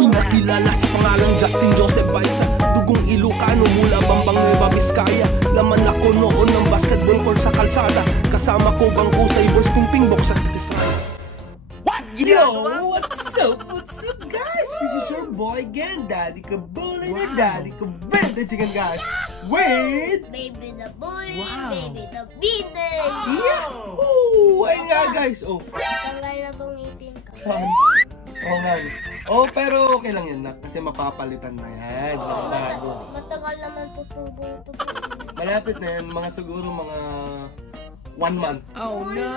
Nakilala sa pangalang Justin Joseph Baisa, dugong Ilocano mula Bambang Nueva Vizcaya. Laman ako noon ng basketball court sa kalsada, kasama ko bangko sa Ibors Pingping Box at Titisraya. Yo, what's up? What's up, guys? This is your boy again, Daddy Kabulin or Daddy Kabenta Chicken, guys. With Baby the Bully, Baby the Beater. Yahoo! Ayun nga, guys. Oh, Tanggal na bang ngipin ka? saan? Oo nga. Oh, pero okay lang yan, nak. Kasi mapapalitan na yan. Matagal naman tutubo ito. Malapit na yan. Mga siguro mga 1 month. Oh no!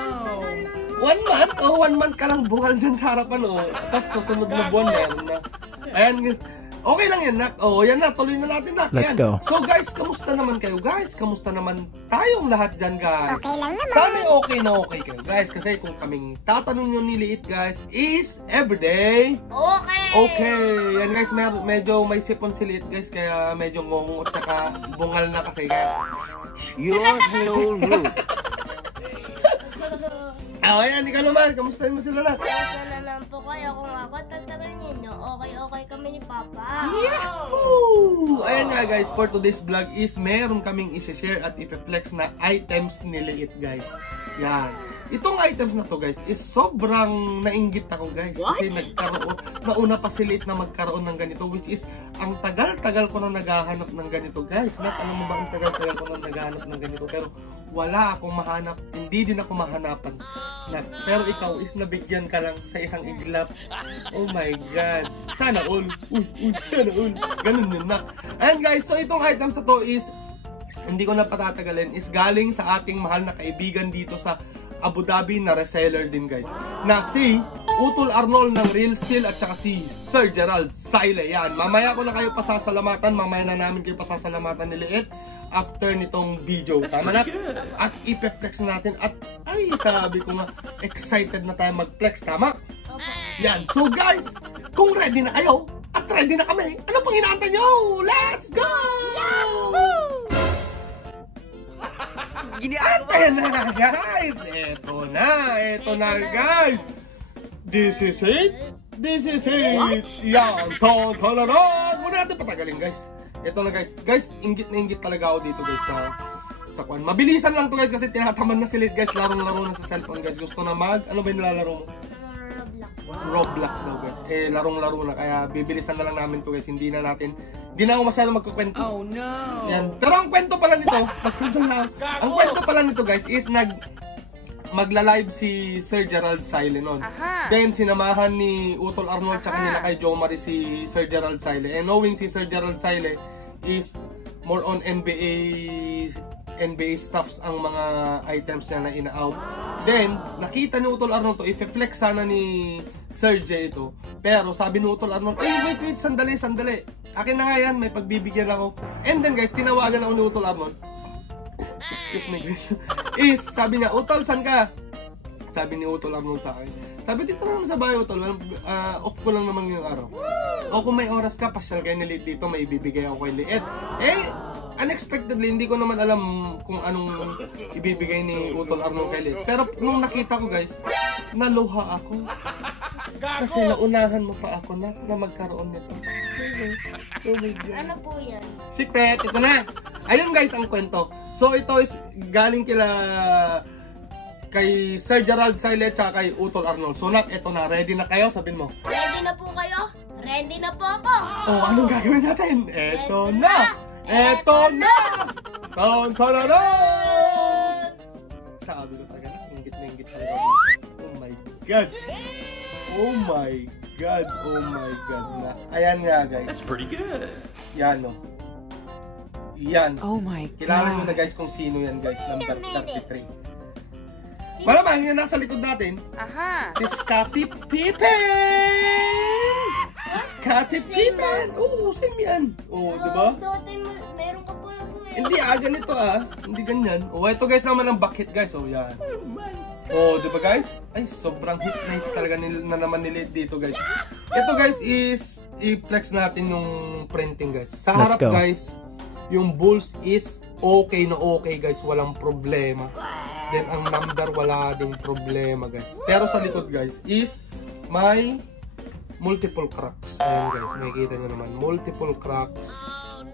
1 month? Oh, 1 month ka lang bungal dyan sa harapan, oh. Tapos susunod na buwan, meron na. Ayan, okay lang yan, nak. Oh, yan na, tuloy na natin, nak. Let's yan. go. So, guys, kamusta naman kayo, guys? Kamusta naman tayong lahat dyan, guys? Okay lang naman. Sana okay na okay kayo, guys. Kasi kung kaming tatanong nyo ni Liit, guys, is everyday Okay! okay. Yan, guys, medyo may sipon si Liit, guys. Kaya medyo ngongo at saka bungal na kasi. Kaya, you're so rude. Ayan, ikaw naman. Kamustahin mo sila na? Kamusta naman po kayo? Kung ako tatanungin nyo, okay kami ni Papa. Yahoo! Ayan nga, guys, for today's vlog is meron kaming isi-share at i-flex na items ni Liit, guys. Yan. Itong items na to, guys, is sobrang nainggit ako, guys. Kasi nauna pa si Liit na magkaroon ng ganito, which is ang tagal-tagal ko na naghahanap ng ganito, guys. Ano mo ba ang tagal-tagal ko na naghahanap ng ganito? Pero wala akong mahanap, hindi din ako mahanapan. Pero ikaw is nabigyan ka lang sa isang iglap. Oh my God. Sana all. Sana all. Ganun yun, nak. And guys, so itong items na to is, hindi ko na patatagalin, is galing sa ating mahal na kaibigan dito sa Abu Dhabi na reseller din, guys. Na si Utol Arnold ng Real Steel at saka si Sir Gerald Saile. Yan. Mamaya ko na kayo pasasalamatan. Mamaya na namin kayo pasasalamatan ni Liit after nitong video. Tama na? At ipeflex natin. At ay, sabi ko nga, excited na tayo mag-flex. Tama? Yan. So guys, kung ready na kayo at ready na kami, ano pang inaantay nyo? Let's go! At ayan na, guys! Ito na, guys! This is it! This is it! What? Yan! Ton-ton-ton! Huwag natin patagalin, guys. Ito na, guys. Guys, inggit na inggit talaga ako dito, guys, sa kwan. Mabilisan lang to, guys, kasi tinatamad na silit, guys. Larong-laro na sa cellphone, guys. Gusto na ano ba yung nilalaro mo? Roblox daw, guys. Larong-laro na. Kaya bibilisan na lang namin to, guys. Hindi na ako masyado magkukwento. Oh no! Yan. Pero ang kwento pala nito, ang kwento pala nito, guys, is magla-live si Sir Gerald Saile nun. Then sinamahan ni Utol Arnold tsaka nila kay Jo Marie si Sir Gerald Saile. And knowing si Sir Gerald Saile is more on NBA stuffs ang mga items niya na ina-out. Then, nakita ni Utol Arnold to, i-flex sana ni Sir J ito. Pero sabi ni Utol Arnold, wait, sandali. Akin na nga yan, may pagbibigyan ako. And then guys, tinawagan ako ni Utol Arnold. Excuse me, guys. Sabi niya, Utol, saan ka? Sabi ni Utol Arnold sa akin. Sabi, dito naman sa bahay, Utol. Off ko lang naman ngayong araw. O kung may oras ka, pasyal kayo ni Liit dito, may ibibigay ako kay Liit. Unexpectedly, hindi ko naman alam kung anong ibibigay ni Utol Arnold kay Liit. Pero nung nakita ko, guys, naluha ako. Kasi naunahan mo pa ako na magkaroon nito. Oh my God. Ano po yan? Secret, ito na. Ayun, guys, ang kwento. So ito is galing kay Sir Gerald Saile at kay Utol Arnold. So ito na, ready na kayo? Sabihin mo. Ready na po kayo? Ready na po ako! Oh, anong gagawin natin? Ito na! Ton-ton-ton! Sabi ko talaga na, inggit talaga. Oh my God! Oh my God na. Ayan nga, guys. That's pretty good. Yan, no. Yan. Oh my God. Kilala nyo na, guys, kung sino yan, guys. Number 33. Malamang yan nasa likod natin. Si Scottie Pippen! Scottie Pippen! Oo, same yan. Oo, diba? Meron ka po na po eh. Hindi ganito Hindi ganyan. Oh, ito guys naman ang bucket, guys. Oh, yan. Oh, diba guys? Ay, sobrang hits na hits talaga na naman nilit dito, guys. Ito, guys, is i-flex natin yung printing, guys. Sa harap, guys, yung Bulls is okay na okay, guys. Walang problema. Then, ang number, wala ding problema, guys. Pero sa likod, guys, is may multiple cracks. Ayan guys, makikita nyo naman. Multiple cracks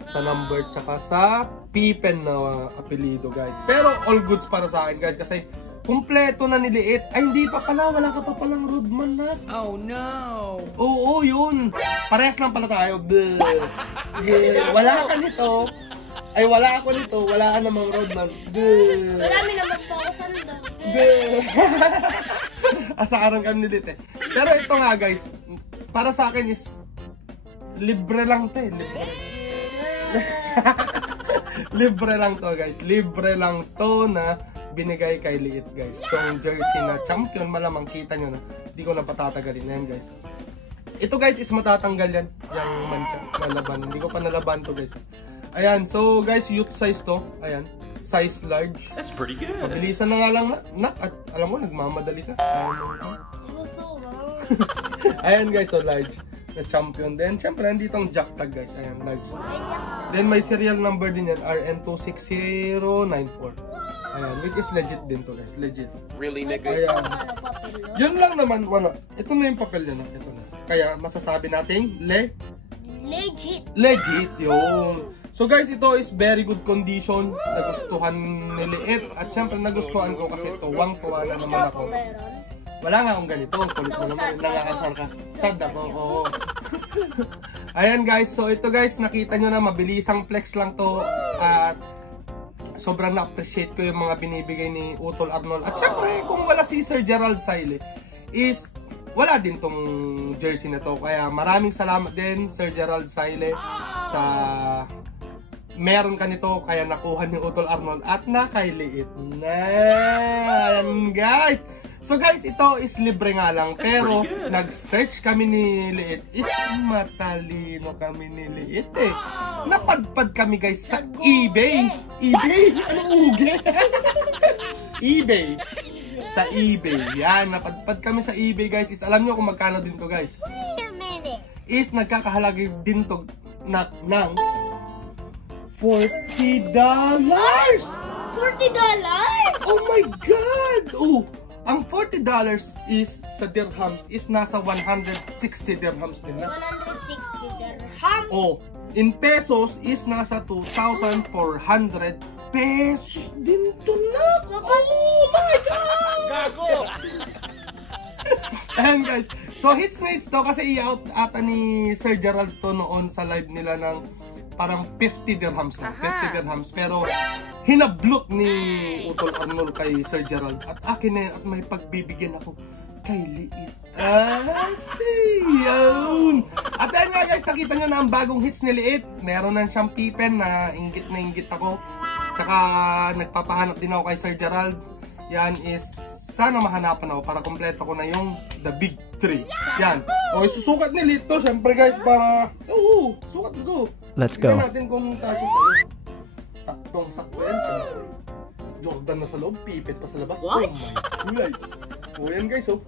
sa number tsaka sa Pippen na apelido guys. Pero all goods para sa akin guys kasi kumpleto na niliit. Ay hindi pa pala, wala ka pa palang Rodman na. Oh no! Oo, yun. Parehas lang pala tayo. Bleh. Bleh. Wala ka nito. Ay wala ako nito, wala ka namang Rodman. Bleh. Marami naman po ako sandal. Bleh. Asaran kami nilit eh. Pero ito nga guys, para sa akin is libre lang to eh. Libre lang to guys. Libre lang to na binigay kay Liit guys. Itong jersey na champion, malamang kita nyo na. Hindi ko na patatagalin na yan guys. Ito guys is matatanggal yan. Yung mancha na laban. Hindi ko pa nalaban to guys. Ayan, so guys, youth size to. Ayan, size large. That's pretty good. Mabilisan na nga lang na. At alam mo, nagmamadali ka. Gusto mo. Ayan guys, so large na champion. Then syempre nandito ang jack tag guys. Ayan, large. Then may serial number din yan, RN26094. Ayan, which is legit din to guys, legit. Really, nigga? Ayan. Ano papel no? Yun lang naman, wala. Ito na yung papel niya na. Ito na. Kaya masasabi nating Legit. legit yung. So guys, ito is very good condition. Nagustuhan ni Liit. At syempre nagustuhan ko kasi tuwang-tuwa na naman Ikaw ako. po meron. Wala nga akong ganito. Kulit mo naman. Nangaasar ka. Sad ako. Oo. Ayan guys. So ito guys, nakita nyo na mabilisang flex lang to. At sobrang na-appreciate ko yung mga binibigay ni Utol Arnold. At syempre, kung wala si Sir Gerald Saile, is wala din tong jersey na to. Kaya maraming salamat din Sir Gerald Saile sa meron ka nito, kaya nakuha ni Utol Arnold at nakailiit na. Ayan guys. So guys, ito is libre nga lang. Pero nag-search kami ni Liit. Is matalino kami ni Liit eh. Napadpad kami guys sa eBay. eBay? Ano uge? eBay. Sa eBay. Yan, napadpad kami sa eBay guys. Is alam nyo kung magkano din to guys? Wait a minute. Is nagkakahalaga din to ng $40. $40? Oh my God! Oh, ang $40 is sa dirhams is nasa 160 dirhams din na. 160 dirham. Oh, in pesos is nasa 2,400 pesos din to na. Oh my God! Gago! Ayan guys. So hits na hits to kasi i-out ata ni Sir Gerald to noon sa live nila ng parang 50 dirhams na. 50 dirhams. Pero hinablot ni Utol Arnold kay Sir Gerald. At akin na yan. At may pagbibigyan ako kay Liit. Yun. At ayun nga guys, nakita nyo na ang bagong hits ni Liit. Meron na siyang Pippen na inggit ako. Tsaka nagpapahanap din ako kay Sir Gerald. Yan is sana mahanapan ako para kompleto ko na yung The Big 3. Yan. O isusukat ni Liit to. Siyempre guys para sukat ko. Let's go. Tignan natin kung kasya sa'yo. Saktong-sakto yan. Jordan na sa loob, Pippen pa sa labas. What? Kulay. O yan guys, oh.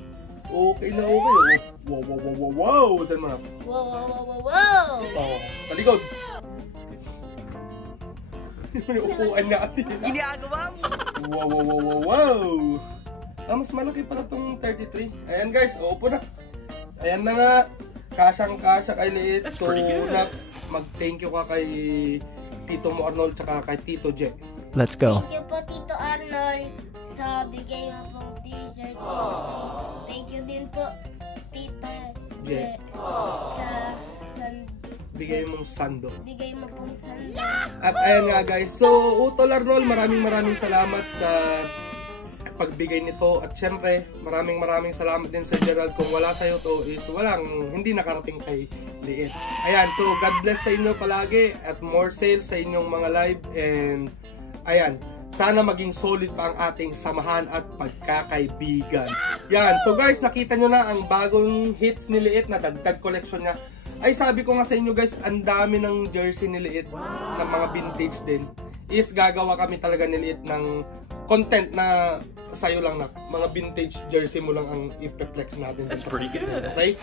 Okay na okay. Oh. Wow. Saan mo na? Wow. Oh, talikod. May upuan na kasi. Ginagawa mo? Wow. Mas malaki pala tong 33. Ayan guys, upo na. Ayan na nga. Kasyang-kasya kay Liit. That's So, pretty good. mag-thank you ka kay Tito mo Arnold tsaka kay Tito J. Let's go. Thank you po Tito Arnold sa bigay mo pong t-shirt. Thank you din po Tito J. sa Bigay mong sando. bigay mo pong sando. At ayan nga guys. So, Utol Arnold, maraming salamat sa pagbigay nito. At syempre, maraming salamat din Sir Gerald. Kung wala sa'yo to is hindi nakarating kay Liit. Ayan, so God bless sa inyo palagi at more sales sa inyong mga live. And ayan, sana maging solid pa ang ating samahan at pagkakaibigan. Yan, so guys, nakita nyo na ang bagong hits ni Liit na dagdag collection niya. Ay sabi ko nga sa inyo guys, ang dami ng jersey ni Liit ng mga vintage din. Is gagawa kami talaga ni Liit ng content na sa'yo lang na mga vintage jersey mo lang ang i-flex natin. That's pretty good. Okay?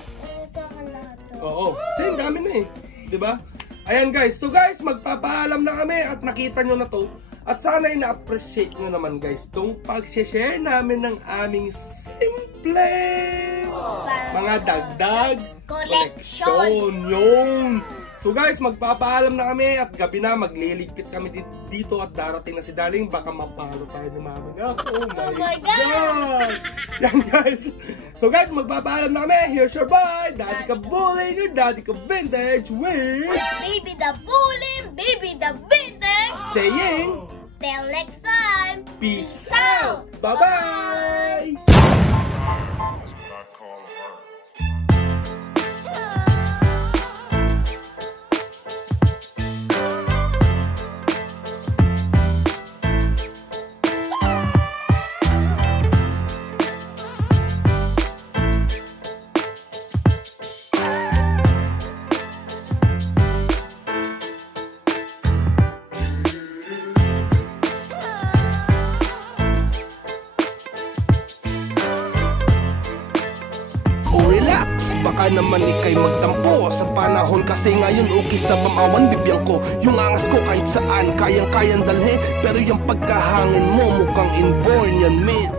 Sa akin lahat to. Oo. Kasi ang dami na eh. Diba? Ayan guys. So guys, magpapaalam na kami at nakita nyo na to. At sana na-appreciate nyo naman guys itong pag-share namin ng aming simple mga dagdag Collection. Yun. So guys, magpapaalam na kami at gabi na magliligpit kami dito at darating na si Darling. Baka mapalo tayo ni Mama na. Oh my God! Yan guys. So guys, magpapaalam na kami. Here's your boy, Daddy Kabuling, your Daddy Ka Vintage with Baby the Bully, Baby the Vintage. saying Till next time. peace out. Bye-bye! Relax, baka naman ikay magtampo. Sa panahon kasi ngayon okay sa pamawan bibiyang ko. Yung angas ko kahit saan kayang-kayang dalhin. Pero yung pagkahangin mo mukhang inborn yan, mate.